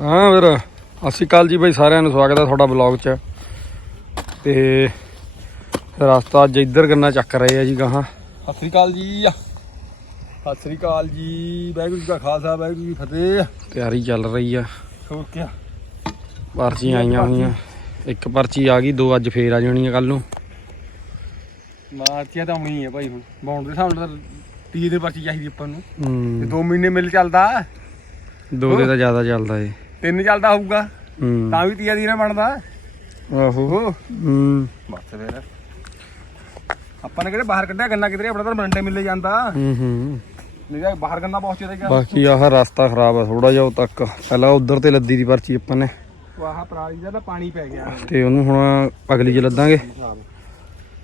ਹਾਂ ਵੀਰ ਸ਼੍ਰੀ ਅਕਾਲ ਜੀ ਬਾਈ ਸਾਰਿਆਂ ਨੂੰ ਸਵਾਗਤ ਹੈ ਤੁਹਾਡਾ ਬਲੌਗ 'ਚ। ਤੇ ਰਸਤਾ ਅੱਜ ਇੱਧਰ ਗੰਨਾ ਚੱਕ ਰਹੇ ਆ ਜੀ ਗਾਹਾਂ। ਸਤਿ ਸ੍ਰੀ ਅਕਾਲ ਜੀ। ਸਤਿ ਸ੍ਰੀ ਅਕਾਲ ਜੀ। ਵਾਹਿਗੁਰੂ ਜੀ ਕਾ ਖਾਲਸਾ ਵਾਹਿਗੁਰੂ ਜੀ ਫਤਿਹ। ਤਿਆਰੀ ਚੱਲ ਰਹੀ ਆ। ਹੋਰ ਕੀ ਪਰਚੀਆਂ ਆਈਆਂ ਹੋਈਆਂ। ਇੱਕ ਪਰਚੀ ਆ ਗਈ ਦੋ ਅੱਜ ਫੇਰ ਆ ਜਾਣੀਆਂ ਕੱਲ ਨੂੰ। ਮਾਰਚੀਆਂ ਤਾਂ ਆਉਣੀ ਹੈ ਭਾਈ ਹੁਣ। ਬਾਉਂਡ ਦੇ ਹਿਸਾਬ ਨਾਲ ਤਾਂ 30 ਦਿਨ ਪਰਚੀ ਚਾਹੀਦੀ ਆਪਾਂ ਨੂੰ। ਤੇ ਹੂੰ 2 ਮਹੀਨੇ ਮਿਲ ਚੱਲਦਾ। ਦੋ ਦੇ ਤਾਂ ਜ਼ਿਆਦਾ ਚੱਲਦਾ ਏ। ਤਿੰਨ ਚੱਲਦਾ ਹੋਊਗਾ ਹੂੰ। ਤਾਂ ਵੀ 30 ਦਿਨ ਬਣਦਾ। ਆਹੋ। ਹੂੰ। ਬਸ ਫੇਰ। ਆਪਾਂ ਨੇ ਕਿਹੜੇ ਬਾਹਰ ਕੱਢਿਆ ਗੰਨਾ ਕਿਧਰੇ ਆਪਣਾ ਤਾਂ ਬਰੰਡੇ ਮਿਲੇ ਜਾਂਦਾ। ਹੂੰ ਹੂੰ। ਨਹੀਂ ਤਾਂ ਬਾਹਰ ਗੰਨਾ ਪਹੁੰਚੇ ਤੇ ਬਾਕੀ ਆਹ ਰਸਤਾ ਖਰਾਬ ਆ ਥੋੜਾ ਜਿਹਾ ਉਹ ਤੱਕ। ਪਹਿਲਾਂ ਉਧਰ ਤੇ ਲੱਦੀ ਦੀ ਪਰਚੀ ਆਪਾਂ ਨੇ। ਵਾਹ ਪਰਾਲੀ ਦਾ ਪਾਣੀ ਪੈ ਗਿਆ। ਤੇ ਉਹਨੂੰ ਹੁਣ ਅਗਲੀ 'ਚ ਲੱਦਾਂਗੇ।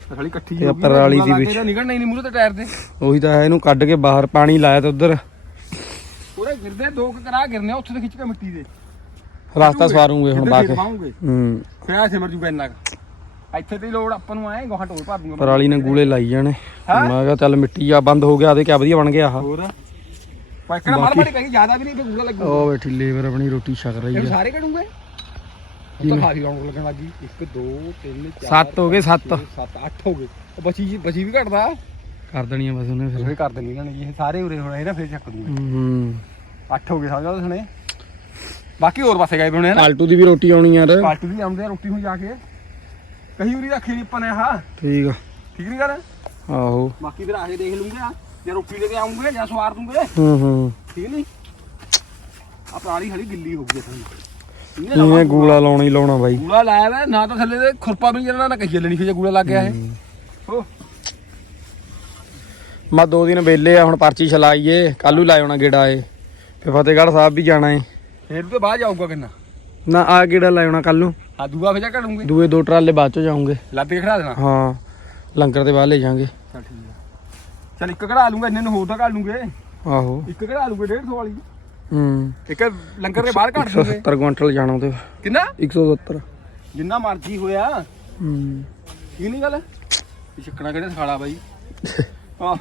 ਖਾਲੀ ਇਕੱਠੀ ਪਰਾਲੀ ਦੀ ਵਿੱਚ। ਨਿਕਲਣਾ ਹੀ ਨਹੀਂ ਮੂਰੇ ਤੇ ਟਾਇਰ ਦੇ। ਉਹੀ ਤਾਂ ਹੈ ਇਹਨੂੰ ਕੱਢ ਕੇ ਬਾਹਰ ਪਾਣੀ ਲਾਇਆ ਤੇ ਉਧਰ। ਪੂਰੇ ਗਿਰਦੇ ਦੋ ਕਰਾ ਗਿਰਨੇ ਉੱਥੇ ਤੇ ਖਿੱਚ ਕੇ ਮਿੱਟੀ ਦੇ। ਰਸਤਾ ਸਵਾਰੂਗੇ ਹੁਣ ਵਾਹੂਗੇ ਹੂੰ। ਫਿਰ ਆ ਸਿਮਰ ਜੂਗਾ ਇੰਨਾ ਕੁ। ਇੱਥੇ ਤੇ ਲੋੜ ਆਪਾਂ ਨੂੰ ਆਏ ਗੋਹਾ ਢੋਲ ਭਰ ਦੂੰਗਾ ਪਰਾਲੀ ਨੇ। ਗੂਲੇ ਲਾਈ ਜਾਣੇ। ਹੈਂ? ਮੈਂ ਕਿਹਾ ਚੱਲ ਮਿੱਟੀ ਆ ਬੰਦ ਹੋ ਗਿਆ ਤੇ ਕਿਆ ਵਧੀਆ ਬਣ ਗਿਆ ਆਹ। ਹੋਰ? ਪਾਇਕੜਾ ਮਾਰ ਮਾਰੀ ਪਈ ਜ਼ਿਆਦਾ ਵੀ ਨਹੀਂ ਤੇ ਗੂੜਾ ਲੱਗੂ ਉਹ ਬੈਠੀ ਲੇਬਰ ਆਪਣੀ ਰੋਟੀ ਛਕ ਰਹੀ ਇਹ ਆ। ਸਾਰੇ ਕੱਢੂਗੇ? ਉਹ ਤਾਂ ਖਾਲੀ ਰੌਣਕ ਲੱਗਣ ਲੱਗੀ 1 2 3 4 ਸੱਤ ਹੋ ਗਏ ਸੱਤ। 7 8 ਹੋ ਗਏ। ਉਹ ਬਚੀ ਜੀ ਬਚੀ ਵੀ ਘਟਦਾ। ਕਰ ਦੇਣੀ ਆ ਬਸ ਉਹਨੇ ਫਿਰ। ਫਿਰ ਕਰ ਦੇਣੀ ਇਹਨਾਂ ਨੇ ਇਹ ਸਾਰੇ ਉਰੇ ਹੋਣਾ ਇਹ ਨਾ ਫਿਰ ਚੱਕ ਦੂੰਗੇ। ਹੂੰ 8 ਹੋ ਗਏ ਸਮਝੋ ਸੁਣੇ। ਬਾਕੀ ਹੋਰ ਪਾਸੇ ਗਏ ਹੋਣੇ ਨਾ। ਆਲਟੂ ਦੀ ਵੀ ਰੋਟੀ ਆਉਣੀ ਯਾਰ। ਪਾਰਟੀ ਵੀ ਆਉਂਦੇ ਆ ਰੋਟੀ ਹੁਣ ਜਾ ਕੇ। ਕਹੀ ਉਰੀ ਰੱਖੀ ਨਹੀਂ ਆਪਾਂ ਨੇ ਆਹ। ਠੀਕ ਆ। ਠੀਕ ਨਹੀਂ ਕਰ ਆਹੋ। ਬਾਕੀ ਫਿਰ ਆ ਕੇ ਦੇਖ ਲੂੰਗੇ ਜਾਂ ਰੋਟੀ ਲੈ ਕੇ ਆਉਂਗੇ ਜਾਂ ਸਵਾਰ ਦੂੰਗੇ। ਹੂੰ ਹੂੰ। ਠੀਕ ਨਹੀਂ ਆ ਪਰਾਲੀ ਹਲੀ ਗਿੱਲੀ ਹੋ ਗਈ ਤੁਹਾਨੂੰ ਇਹਨੇ ਗੂਲਾ ਲਾਉਣਾ ਹੀ ਲਾਉਣਾ ਬਾਈ। ਗੂੜਾ ਲਾਇਆ ਵਾ ਨਾ ਤਾਂ ਥੱਲੇ ਦੇ ਖੁਰਪਾ ਵੀ ਨੀ ਚੱਲਣਾ ਨਾ ਕਹੀ ਚੱਲਣੀ ਫਿਰ ਜੇ ਗੂੜਾ ਲੱਗ ਗਿਆ ਇਹ। ਹੋ। ਮੈਂ ਦੋ ਦਿਨ ਵੇਲੇ ਆ ਹੁਣ ਪਰਚੀ ਛਲਾਈਏ। ਕੱਲ ਨੂੰ ਲਾਇ ਆਉਣਾ ਗੇੜਾ ਏ ਫਿਰ ਫਤਿਹਗੜ੍ਹ ਸਾਹਿਬ ਵੀ ਜਾਣਾ ਏ। ਫੇਰ ਤੋਂ ਬਾਅਦ ਜਾਊਗਾ ਕਿੰਨਾ? ਨਾ ਆ ਲਾਇ ਆਉਣਾ ਕੱਲ ਨੂੰ? ਆ ਦੂਆ ਫਿਰ ਜਾ ਘੜੂਗੇ ਦੂਏ ਦੋ ਟਰਾਲੇ ਬਾਅਦ ਚ ਜਾਉਂਗੇ ਲੱਦ ਕੇ ਖੜਾ ਦੇਣਾ? ਹਾਂ ਲੰਗਰ ਦੇ ਬਾਅਦ ਲੈ ਜਾਾਂਗੇ। ਚੱਲ ਠੀਕ ਆ। ਚੱਲ ਇੱਕ ਘੜਾ ਲੂੰਗਾ ਇੰਨੇ ਨੂੰ ਹੋਰ ਤਾਂ ਘੜ ਲੂੰਗੇ। ਆਹੋ। ਇੱਕ ਘੜਾ ਲੂੰਗੇ 150 ਵਾਲੀ। ਹੂੰ। ਇੱਕ ਲੰਗਰ ਦੇ ਬਾਹਰ ਘੜ ਦੂੰਗੇ 170 ਕੁਇੰਟਲ ਜਾਣਾ ਉਹਦੇ। ਕਿੰਨਾ? 170 ਜਿੰਨਾ ਮਰਜ਼ੀ ਹੋਇਆ। ਹੂੰ। ਕੀ ਨਹੀਂ ਗੱਲ? ਛੱਕਣਾ ਕਿਹੜੇ ਸਿਖਾਲਾ ਬਾਈ? ਆ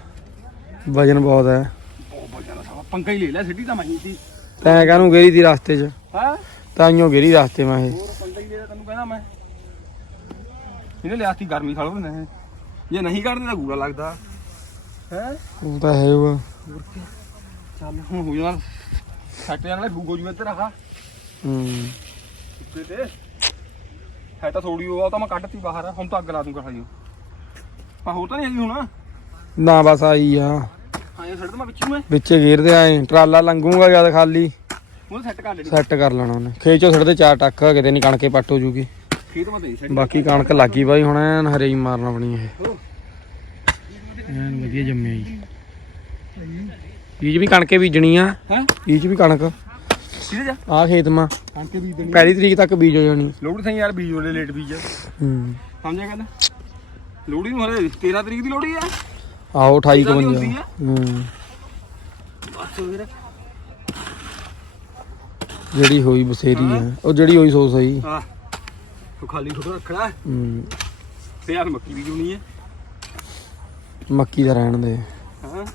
ਵਜਨ ਬਹੁਤ ਹੈ। ਉਹ ਬਜਾ ਸਾ ਪੰਗਾ ਹੀ ਲੈ ਲੈ ਸਿੱਧੀ ਤਾਂ ਮਾਹੀ ਸੀ। ਤੈਂ ਕਾਹਨੂੰ ਗੇਰੀ ਦੀ ਰਸਤੇ 'ਚ। ਹਾਂ? ਤਾਈਓ ਗੇਰੀ ਰਸਤੇ ਮੈਂ ਇਹ। ਹੋਰ ਪੰਗਾ ਹੀ ਲੈ ਤੈਨੂੰ ਕਹਿੰਦਾ ਮੈਂ। ਇਹਨੇ ਲਿਆਤੀ ਗਰਮੀ ਸਾਲੋ ਨੇ ਜੇ ਨਹੀਂ ਕੱਢਦੇ ਤਾਂ ਗੂੜਾ ਲੱਗਦਾ। ਹੈ? ਉਹ ਤਾਂ ਹੈ ਉਹ। ਹੋਰ ਕੀ। ਚੱਲ ਹੁਣ ਹੋ ਜਾਣਾ। ਸੱਟ ਜਾਣਾ ਗੂਗੋ ਜੂ ਇੱਧਰ ਆਹ ਹੂੰ। ਉੱਤੇ ਤੇ। ਹੈ ਤਾਂ ਥੋੜੀ ਉਹ ਆ, ਉਹ ਤਾਂ ਮੈਂ ਕੱਢਤੀ ਬਾਹਰ। ਹੁਣ ਤਾਂ ਅੱਗ ਲਾ ਦੂੰਗਾ ਖਾਈਓ ਪਾ ਹੋ ਤਾਂ ਨਹੀਂ ਹੈਗੀ ਹੁਣ। ਨਾ ਬਸ ਆਈ ਆ। ਹਾਂ ਇਹ ਛੱਡ ਮੈਂ ਵਿੱਚ ਗੇਰਦੇ ਆਏ ਟਰਾਲਾ ਲੰਘੂਗਾ ਜਦ ਖਾਲੀ। ਉਹ ਸੈੱਟ ਕਰ ਲੈਣੀ। ਸੈੱਟ ਕਰ ਲੈਣਾ ਉਹਨੇ। ਖੇਚੋ ਛੱਡਦੇ ਚਾਰ ਟੱਕ ਕਿਤੇ ਨਹੀਂ ਕਣਕੇ ਪੱਟ ਹੋ ਜੂਗੀ। ਖੇਤ ਮੈਂ ਦੇ ਸੈੱਟ ਬਾਕੀ ਕਣਕ ਲੱਗੀ ਬਾਈ ਹੁਣ ਐਨ ਹਰੇ ਹੀ ਮਾਰਨਾ ਬਣੀ ਇਹ। ਐਨ ਵਧੀਆ ਜੰਮਿਆ ਜੀ। ਬੀਜ ਵੀ ਕਣਕੇ ਬੀਜਣੀ ਆ। ਹੈ? ਬੀਜ ਵੀ ਕਣਕ। ਜਾ ਆ ਖੇਤ ਮਾ। ਕਣਕ ਕੇ ਬੀਜ ਦੇਣੀ ਪਹਿਲੀ ਤਰੀਕ ਤੱਕ ਬੀਜ ਹੋ ਜਾਣੀ। ਲੋੜ ਸਹੀ ਯਾਰ ਬੀਜ ਵਾਲੇ ਲੇਟ ਬੀਜ। ਹੂੰ। ਸਮਝਿਆ ਗੱਲ? ਲੋੜੀ ਨੂੰ ਹਲੇ 13 ਤਰੀਕ ਦੀ ਲੋੜੀ ਆ? ਆਓ 28 ਇਹਦਾ ਵੀ 52 ਹੁੰਦੀ ਆ? ਹੂੰ। ਬਸ ਵੀਰ ਜਿਹੜੀ ਹੋਈ ਬਸੇਰੀ ਹੈ ਉਹ ਜਿਹੜੀ ਹੋਈ ਸੋ ਸਹੀ। ਆ ਤੂੰ ਖਾਲੀ ਥੋੜਾ ਰੱਖਣਾ। ਹੂੰ। ਤੇ ਯਾਰ ਮੱਕੀ ਵੀ ਜੁਣੀ ਹੈ ਮੱਕੀ ਦਾ ਰਹਿਣ ਦੇ। ਹਾਂ।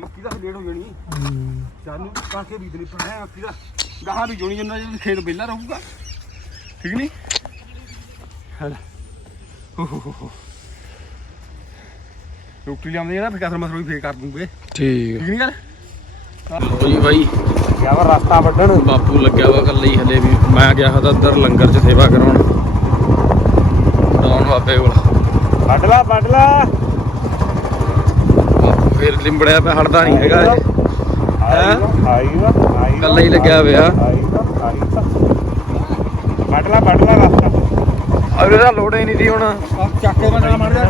ਮੱਕੀ ਦਾ ਡੇਢ ਹੋ ਜਾਣੀ। ਹੂੰ। ਸਾਨੂੰ ਕਾਕੇ ਬੀਜਣੀ ਪੜਾ ਮੱਕੀ ਦਾ। ਗਾਹਾਂ ਵੀ ਜੁਣੀ ਜਾਂਦਾ ਜੇ ਖੇਤ ਵਿਹਲਾ ਰਹੂਗਾ। ਠੀਕ ਨਹੀਂ ਹੋ ਹੋ ਹੋ ਹੋ। ਰੋਟੀ ਲਿਆਉਂਦੇ ਨਾ ਫਿਰ ਕਸਰ ਮਸਰ ਵੀ ਫੇਰ ਕਰ ਦੂੰਗੇ। ਠੀਕ ਠੀਕ ਨਹੀਂ ਗੱਲ? ਹੈ ਜੀ ਬਾਈ। ਕਿਆ ਵਾ ਰਸਤਾ ਵੱਢਣ? ਬਾਪੂ ਲੱਗਿਆ ਵਾ ਕੱਲੇ ਹੀ ਹਲੇ ਵੀ। ਮੈਂ ਗਿਆ ਹਾਂ ਤਾਂ ਅੰਦਰ ਲੰਗਰ 'ਚ ਸੇਵਾ ਕਰਾਉਣ। ਡਾਉਣ ਬਾਬੇ ਕੋਲ। ਵੱਢ ਲਾ ਵੱਢ ਲਾ। ਬਾਪੂ ਫੇਰ ਲਿੰਬੜਿਆ ਪਿਆ ਹਟਦਾ ਨਹੀਂ ਹੈਗਾ ਇਹ। ਹੈਂ? ਆਈਗਾ ਆਈਗਾ ਕੱਲਾ ਹੀ ਲੱਗਿਆ ਹੋਇਆ। ਆਈਗਾ ਆਈਗਾ ਵੱਢ ਲਾ ਵੱਢ ਲਾ ਰਸਤਾ। ਅਰੇ ਦਾ ਲੋੜ ਹੀ ਨਹੀਂ ਦੀ ਹੁਣ। ਚੱਕ ਕੇ ਬੰਦਾ ਮੜ ਜਾ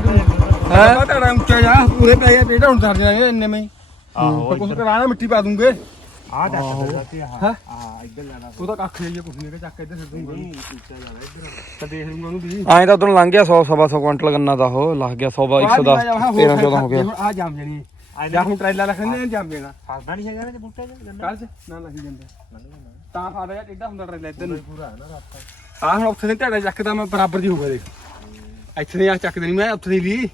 ਹੈਂ? ਟੜਾ ਉੱਚਾ ਜਾ ਪੂਰੇ ਪੈ ਗਿਆ ਟੇਡਾ ਹੁਣ ਸਰ ਜਾਏ ਇੰਨੇ ਮੈਂ ਆਹੋ ਕੁਝ ਕਰਾਣਾ ਮਿੱਟੀ ਪਾ ਦੂੰਗੇ। ਆ ਚੱਕ ਦੇ ਜਾਂਦੇ ਆ ਹਾਂ? ਆ ਇੱਧਰ ਜਾਣਾ ਉਹ ਤਾਂ ਕੱਖ ਜਾਈਏ ਕੁਝ ਨਹੀਂ ਕਿ ਚੱਕ ਕੇ ਇੱਧਰ ਸਿੱਟ ਦੂੰਗਾ ਨਹੀਂ ਪੁੱਛਿਆ ਜਾਣਾ ਇੱਧਰ ਤਾਂ ਦੇਖ ਲੂੰਗਾ ਉਹਨੂੰ ਵੀ। ਐਂ ਤਾਂ ਉਦੋਂ ਲੰਘ ਗਿਆ 100 ਸਵਾ 100 ਕੁਇੰਟਲ ਗੰਨਾ ਦਾ ਉਹ ਲੱਗ ਗਿਆ 100 110 13 14 ਹੋ ਗਿਆ। ਆ ਜਾਮ ਜਣੀ ਜਾਂ ਹੁਣ ਟ੍ਰੇਲਾ ਰੱਖਣੇ ਨੇ ਜਾਮ ਜਾਣਾ। ਫਸਦਾ ਨਹੀਂ ਹੈਗਾ ਨਾ ਬੂਟੇ ਚ ਗੰਨਾ। ਕੱਲ ਨਾ ਲੱਗੀ ਜਾਂਦਾ। ਤਾਂ ਫਾਦਾ ਜਾਂ ਟੇਡਾ ਹੁੰਦਾ ਟ੍ਰੇਲਾ ਇੱਧਰ ਨੂੰ। ਪੂਰਾ ਹੈ ਨਾ ਰਸਤਾ ਆ ਹੁਣ ਉੱਥੇ ਦੇ ਢਾੜਾ ਚੱਕਦਾ ਮੈਂ ਬਰਾਬਰ ਦੀ ਹੋ ਗਿਆ ਦੇਖ। ਇੱਥੇ ਦੇ ਆ ਚੱਕਦੇ ਨਹੀਂ ਮੈਂ ਉੱਥੇ ਦੀ ਲਈ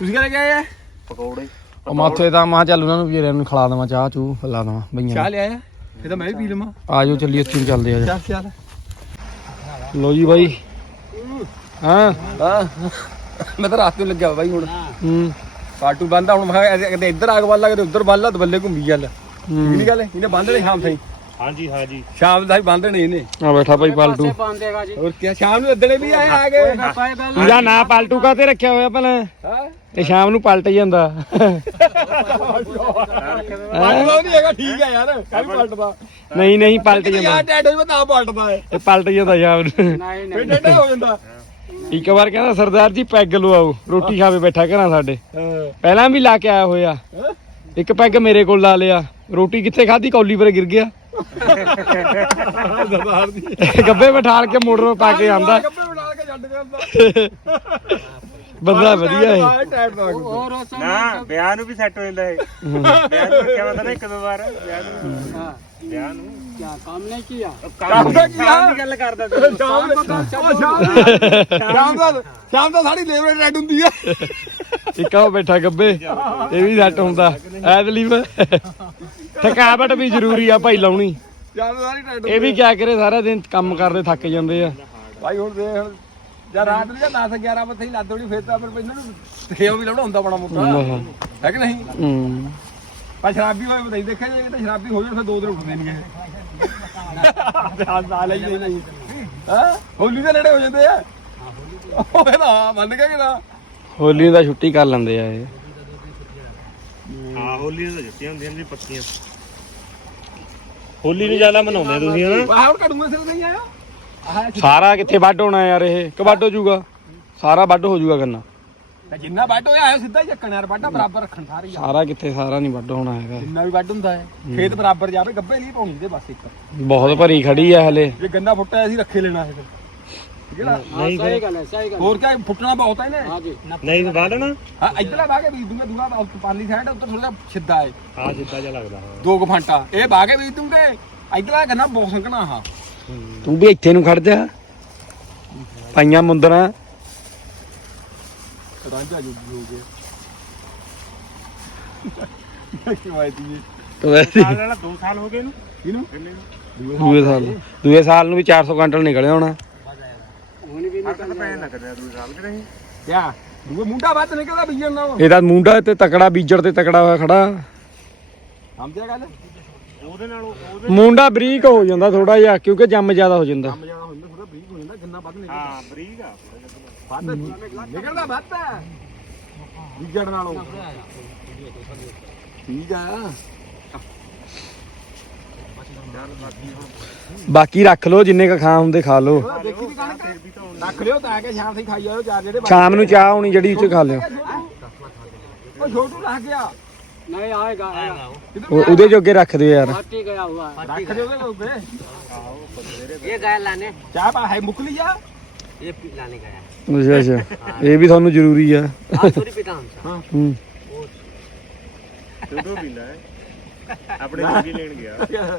ਤੁਸੀਂ ਕਿਹੜੇ ਗਏ ਆ? ਪਕੌੜੇ। ਉਹ ਮਾਥੇ ਤਾਂ ਮਾਂ ਚੱਲ ਉਹਨਾਂ ਨੂੰ ਵੀਰਾਂ ਨੂੰ ਖਿਲਾ ਦੇਵਾਂ ਚਾਹ ਚੂ ਲਾ ਦੇਵਾਂ ਬਈਆਂ ਚਾਹ ਨੂੰ। ਲਿਆਇਆ? ਇਹ ਤਾਂ ਮੈਂ ਵੀ ਪੀ ਲਵਾਂ। ਆ ਜਾਓ ਚੱਲੀ ਉੱਥੇ ਨੂੰ ਚੱਲਦੇ ਆ ਜਾ। ਚੱਲ ਚੱਲ। ਲੋ ਜੀ ਬਾਈ। ਹਾਂ। ਹਾਂ। ਮੈਂ ਤਾਂ ਰਾਤ ਨੂੰ ਲੱਗਿਆ ਬਾਈ ਹੁਣ। ਹੂੰ। ਪਾਟੂ ਬੰਦਾ ਹੁਣ ਮੈਂ ਕਿਹਾ ਕਦੇ ਇੱਧਰ ਆਗ ਵੱਲ ਕਦੇ ਉੱਧਰ ਵੱਲ ਬੱਲੇ ਘੁੰਮੀ ਠੀਕ ਹੂੰ ਗੱਲ? ਇਹਨੇ ਬੰਦ ਨੇ ਸ਼ਾਮ ਤਾਈਂ। ਹਾਂਜੀ ਹਾਂਜੀ। ਸ਼ਾਮ ਦਾ ਹੀ ਬੰਦ ਨੇ ਆ ਬੈਠਾ ਭਾਈ ਪਲਟੂ ਜੀ। ਹੋਰ ਕੀ ਸ਼ਾਮ ਨੂੰ ਅੱਦੜੇ ਵੀ ਆਏ ਆ ਗਏ। ਇਹਦਾ ਨਾਂ ਪਲਟੂ ਕਾਤੇ ਰੱਖਿਆ ਹੋਇਆ ਪਹਿਲਾਂ ਹਾਂ। ਤੇ ਸ਼ਾਮ ਨੂੰ ਪਲਟ ਜਾਂਦਾ। ਪਲਟਦਾ ਨਹੀਂ ਹੈਗਾ ਠੀਕ ਹੈ ਯਾਰ। ਕਾਹੀ ਪਲਟਦਾ। ਨਹੀਂ ਨਹੀਂ ਪਲਟ ਯਾਰ ਜਾਂਦਾ। ਟੈਟੋ ਮੈਂ ਤਾਂ ਪਲਟਦਾ ਹੈ। ਇਹ ਪਲਟ ਜਾਂਦਾ ਸ਼ਾਮ ਨੂੰ। ਨਹੀਂ ਫਿਰ ਟੈਟਾ ਹੋ ਜਾਂਦਾ। ਇੱਕ ਵਾਰ ਕਹਿੰਦਾ ਸਰਦਾਰ ਜੀ ਪੈਗ ਲਵਾਓ। ਰੋਟੀ ਖਾਵੇ ਬੈਠਾ ਘਰਾਂ ਸਾਡੇ। ਪਹਿਲਾਂ ਵੀ ਲਾ ਕੇ ਆਇਆ ਹੋਇਆ? ਇੱਕ ਪੈਗ ਮੇਰੇ ਕੋਲ ਲਾ ਲਿਆ। ਰੋਟੀ ਕਿੱਥੇ ਖਾਧੀ? ਕੌਲੀ ਪਰ ਗਿਰ ਗਿਆ। ਦੀ ਗੱਬੇ ਬਿਠਾਲ ਕੇ ਮੋਟਰ ਪਾ ਕੇ ਆਂਦਾ ਕੱਪੜੇ ਬਣਾ ਕੇ ਛੱਡ ਜਾਂਦਾ ਬੰਦਾ ਵਧੀਆ ਹੈ ਹੈ ਹੋਰ ਨਾ ਵਿਆਹ ਨੂੰ ਵੀ ਸੈੱਟ ਹੋ ਜਾਂਦਾ ਇਹ। ਵਿਆਹ ਨੂੰ ਰੱਖਿਆ ਹੁੰਦਾ ਨਾ ਇੱਕ ਦੋ ਵਾਰ। ਵਿਆਹ ਨੂੰ। ਹਾਂ। ਵਿਆਹ ਨੂੰ। ਕੀ ਕੰਮ ਨਹੀਂ ਕੀਤਾ ਕੰਮ ਦਾ ਕੀ ਆ? ਕੰਮ ਦੀ ਗੱਲ ਕਰਦਾ ਸੀ ਸ਼ਾਮ ਦਾ ਉਹ ਸ਼ਾਮ ਦਾ ਸ਼ਾਮ ਦਾ ਸ਼ਾਮ ਦਾ ਸਾਡੀ ਲੇਬਰ ਰੈਡ ਹੁੰਦੀ ਆ। ਇੱਕ ਉਹ ਬੈਠਾ ਗੱਬੇ ਇਹ ਵੀ ਸੈੱਟ ਹੁੰਦਾ। ਐ ਦਲੀਪ ਥਕਾਵਟ ਵੀ ਜ਼ਰੂਰੀ ਆ ਭਾਈ ਲਾਉਣੀ। ਇਹ ਵੀ ਕਿਆ ਕਰੇ ਸਾਰਾ ਦਿਨ ਕੰਮ ਕਰਦੇ ਥੱਕ ਜਾਂਦੇ ਆ। ਭਾਈ ਹੁਣ ਦੇਖ ਹੁਣ ਜਾਂ ਰਾਤ ਨੂੰ ਜਾਂ 10 11 ਵਜੇ ਹੀ ਲੱਦ ਹੋਣੀ ਫੇਰ ਤਾਂ ਫਿਰ ਇਹਨਾਂ ਨੂੰ ਖੇਓ ਵੀ ਲਾਉਣਾ ਹੁੰਦਾ ਬੜਾ ਮੋਟਾ। ਹੈ। ਕਿ ਨਹੀਂ? ਹੂੰ। ਪਰ ਸ਼ਰਾਬੀ ਹੋਏ ਬਤਾਈ ਦੇਖਿਆ ਜੇ ਤਾਂ ਸ਼ਰਾਬੀ ਹੋ ਜਾਣ ਫਿਰ ਦੋ ਦਿਨ ਉੱਠਦੇ ਨਹੀਂ ਹਾਂ ਨਾਲ ਹੀ ਨਹੀਂ ਹਾਂ? ਹੋਲੀ ਦੇ ਨੇੜੇ ਹੋ ਜਾਂਦੇ ਆ। ਉਹ ਨਾ ਮੰਨ ਕਿ ਨਾ? ਹੋਲੀ ਨੂੰ ਤਾਂ ਛੁੱਟੀ ਕਰ ਲੈਂਦੇ ਆ ਇਹ। ਹਾਂ ਹੋਲੀ ਨੂੰ ਤਾਂ ਜੁੱਤੀਆਂ ਹੁੰਦੀਆਂ ਨੇ ਪੱਕੀਆਂ। ਹੋਲੀ ਨੂੰ ਜ਼ਿਆਦਾ ਮਨਾਉਂਦੇ ਤੁਸੀਂ ਹਨਾ? ਆਹ ਹੁਣ ਕੜੂਏ ਸਿਰ ਨਹੀਂ ਆਇਆ? ਆਹ ਸਾਰਾ ਕਿੱਥੇ ਵੱਢ ਹੋਣਾ ਯਾਰ ਇਹ? ਕਿ ਵੱਢ ਹੋ ਜਾਊਗਾ? ਸਾਰਾ ਵੱਢ ਹੋ ਜਾਊਗਾ ਗੰਨਾ ਤਾਂ ਜਿੰਨਾ ਵੱਡ ਹੋਇਆ ਆਇਆ ਸਿੱਧਾ ਹੀ ਚੱਕਣਾ ਯਾਰ ਵੱਡਾ ਬਰਾਬਰ ਰੱਖਣ ਸਾਰੇ ਆ। ਸਾਰਾ ਕਿੱਥੇ ਸਾਰਾ ਨਹੀਂ ਵੱਢ ਹੋਣਾ ਹੈਗਾ। ਜਿੰਨਾ ਵੀ ਵੱਡ ਹੁੰਦਾ ਹੈ ਖੇਤ ਬਰਾਬਰ ਜਾਵੇ ਗੱਬੇ ਨਹੀਂ ਪਾਉਣੀ ਦੇ ਬਸ ਇੱਕ। ਬਹੁਤ ਭਰੀ ਖੜੀ ਆ ਹਲੇ। ਜੇ ਗੰਨਾ ਫੁੱਟਿਆ ਸੀ ਰੱਖੇ ਲੈਣਾ ਹੈ ਜਿਹੜਾ ਹਾਂ ਸਹੀ ਗੱਲ ਹੈ ਸਹੀ ਗੱਲ ਹੋਰ ਕਿਆ ਫੁੱਟਣਾ ਬਹੁਤ ਹੈ ਇਹਨੇ? ਹਾਂ ਜੀ ਨਹੀਂ ਤਾਂ ਬਾਲਣਾ ਹਾਂ ਇਧਰਲਾ ਬਾਗੇ ਬੀਜ ਦੂੰਗਾ ਦੂਆ ਉੱਤੇ ਪਾਲੀ ਸਾਈਡ ਉੱਤੇ ਥੋੜਾ ਜਿਹਾ ਛਿੱਦਾ ਹੈ। ਹਾਂ ਜਿੱਦਾਂ ਜਿਹਾ ਲੱਗਦਾ ਹਾਂ। ਦੋ ਕੁ ਫਾਂਟਾ। ਇਹ ਬਾਗੇ ਬੀਜ ਦੂੰਗੇ ਇਧਰਲਾ ਗੰਨਾ ਬਹੁਤ ਸੰਕਣਾ ਹਾਂ। ਤੂੰ ਵੀ ਇੱਥੇ ਨੂੰ ਖੜ ਜਾ। ਪਾਈਆਂ ਮੁੰਦਰਾਂ। ਰਾਂਝਾ ਜੁਗ ਹੋ ਗਿਆ। ਕੀ ਵਾਇਦੀ ਹੈ ਵੈਸੇ ਸਾਲ ਵਾਲਾ 2 ਸਾਲ ਹੋ ਗਏ ਇਹਨੂੰ। ਇਹਨੂੰ ਕਿੰਨੇ ਦੂਏ ਸਾਲ ਦੂਏ ਸਾਲ ਨੂੰ ਵੀ 400 ਕੁਇੰਟਲ ਨਿਕਲਿਆ ਹੁਣ। ਵੀ ਹਰ ਤਾਂ ਪੈਣ ਲੱਗਦਾ 2 ਸਾਲ ਕਿ ਨਹੀਂ? ਕਿਆ? ਦੂਏ ਮੁੰਡਾ ਬਾਤ ਨਿਕਲਦਾ ਬੀਜਣ ਨਾਲ। ਇਹਦਾ ਮੁੰਡਾ ਤੇ ਤਕੜਾ ਬੀਜੜ ਤੇ ਤਕੜਾ ਹੋਇਆ ਖੜਾ। ਸਮਝਿਆ ਗੱਲ? ਉਹਦੇ ਨਾਲ ਉਹਦੇ ਮੁੰਡਾ ਬਰੀਕ ਹੋ ਜਾਂਦਾ ਥੋੜਾ ਜਿਹਾ ਕਿਉਂਕਿ ਜੰਮ ਜ਼ਿਆਦਾ ਹੋ ਜਾਂਦਾ। ਕੰਮ ਜਾਣਾ ਹੁੰਦਾ ਥੋੜਾ ਬਰੀਕ ਹੋ ਜਾਂਦਾ ਗੰਨਾ ਵੱਧ ਨਿਕਲਦਾ। ਹਾਂ ਬਰੀਕ ਆ। ਵੱਧ ਨਿਕਲਦਾ ਵੱਧ ਹੈ। ਬੀਜਣ ਨਾਲੋਂ। ਠੀਕ ਆ। ਬਾਕੀ ਰੱਖ ਲਓ ਜਿੰਨੇ ਕ ਖਾ ਹੁੰਦੇ ਖਾ ਲਓ। ਰੱਖ ਲਿਓ ਤਾਂ ਕਿ ਸ਼ਾਮ ਤੱਕ ਖਾਈ ਜਾਓ ਚਾਰ ਜਿਹੜੇ ਸ਼ਾਮ ਨੂੰ ਚਾਹ ਹੋਣੀ ਜਿਹੜੀ ਉੱਚ ਖਾ ਲਿਓ। ਉਹ ਛੋਟੂ ਲੱਗ ਗਿਆ। ਨਹੀਂ ਆਏਗਾ ਉਹਦੇ ਜੋਗੇ ਰੱਖ ਦਿਓ ਯਾਰ। ਰੱਖ ਦਿਓ ਉਹਦੇ ਇਹ ਗਾਇਆ ਲਾਣੇ ਚਾਹ ਪਾ ਹੈ ਮੁਕਲੀ ਜਾ ਇਹ ਲਾਣੇ ਗਾਇਆ ਅੱਛਾ ਅੱਛਾ। ਇਹ ਵੀ ਤੁਹਾਨੂੰ ਜ਼ਰੂਰੀ ਆ। ਆ ਥੋੜੀ ਪੀਤਾ ਹਾਂ। ਹੂੰ। ਉਹ ਦੋ ਪੀਂਦਾ ਹੈ। ਆਪਣੇ ਵੀ ਲੈਣ ਗਿਆ।